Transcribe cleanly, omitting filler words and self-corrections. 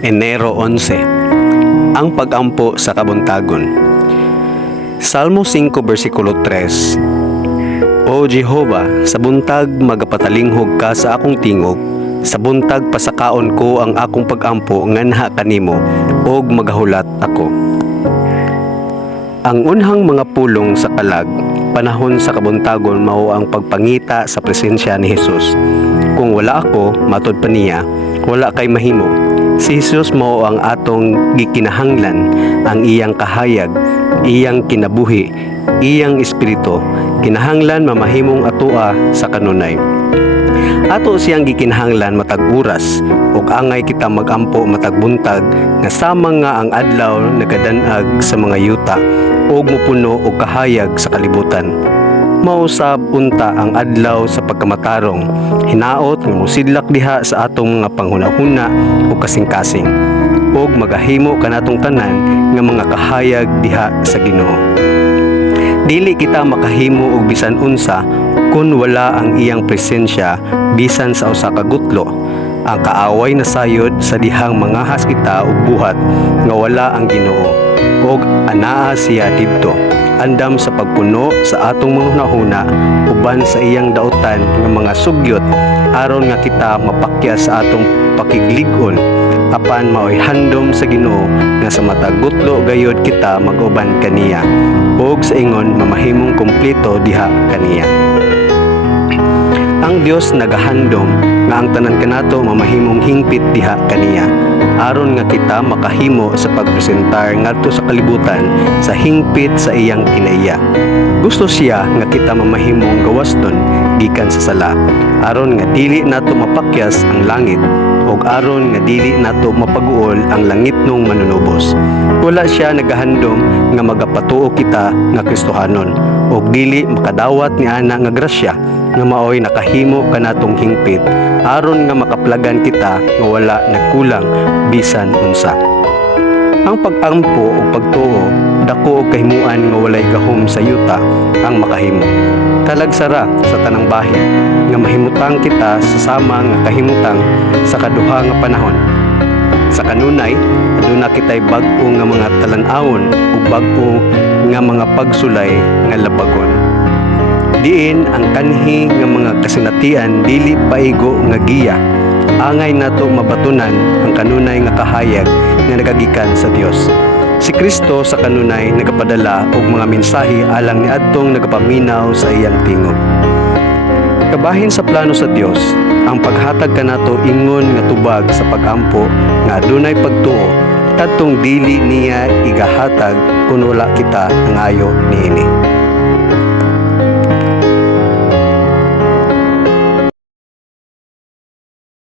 Enero 11. Ang pag-ampo sa kabuntagon. Salmo 5 versikulo 3. O Jehova, sa buntag magapatalingog ka sa akong tingog, sa buntag pasakaon ko ang akong pag-ampo nganha kanimo, og magahulat ako. Ang unhang mga pulong sa kalag, panahon sa kabuntagon mao ang pagpangita sa presensya ni Hesus. Kung wala ako, matod pa niya, wala kay mahimo. Si Hesus mao ang atong gikinahanglan, ang iyang kahayag, iyang kinabuhi, iyang espiritu, kinahanglan mamahimong atoa sa kanunay. Ato siyang gikinahanglan matag oras, ug angay kita magampo matag buntag, nga sama nga ang adlaw nagadanag sa mga yuta, ug mupuno og kahayag sa kalibutan. Mausab unta ang adlaw sa pagkamatarong, hinaot nga mosidlak diha sa atong mga panghunahuna ug kasing-kasing, ug magahimo kanatong tanan nga mga kahayag diha sa Ginoo. Dili kita makahimo og bisan unsa kun wala ang iyang presensya bisan sa usa ka gutlo. Ang kaaway na sayod sa dihang mangahas kita og buhat nga wala ang Ginoo, ug anaa siya didto andam sa pagpuno sa atong mga hunahuna uban sa iyang dautan nga mga sugyot aron nga kita mapakya sa atong pakiglig-on apan maoy handom sa Ginoo nga sa matag gutlo gayod kita mag-uban kaniya, ug sa ingon mamahimong kumpleto diha kaniya. Ang Dios nagahandom nga ang tanan kanato mamahimong hingpit diha kaniya, aron nga kita makahimo sa pagpresentar ngadto sa kalibutan sa hingpit sa iyang kinaiya. Gusto siya nga kita mamahimong gawaston gikan sa sala, aron nga dili nato mapakyas ang langit, ug aron nga dili nato mapaguol ang langit nung manunubos. Wala siya nagahandom nga magapatuo kita nga Kristohanon, ug dili makadawat ni ana nga grasya nga maoy nakahimo kanatong hingpit, aron nga makaplagan kita nga wala nagkulang bisan unsa. Ang pag-ampo o pagtuo dako og kahimuan nga walay gahom sa yuta ang makahimo. Talagsara sa tanang bahin nga mahimutang kita sa sama nga kahimutang sa kaduha nga panahon. Sa kanunay, aduna kitay bag-o nga mga talan-awon ug bag-o nga mga pagsulay nga labagon. Diin ang kanhi nga mga kasinatian dili paigo nga giya. Angay nato mabatunan ang kanunay nga kahayag nga nagagikan sa Dios. Si Kristo sa kanunay nagapadala og mga mensahe alang niadtong nagapaminaw sa iyang tingog. Kabahin sa plano sa Dios ang paghatag kanato ingon nga tubag sa pag-ampo nga adunay pagtuo kadtong dili niya igahatag kun wala kita nangayo niini.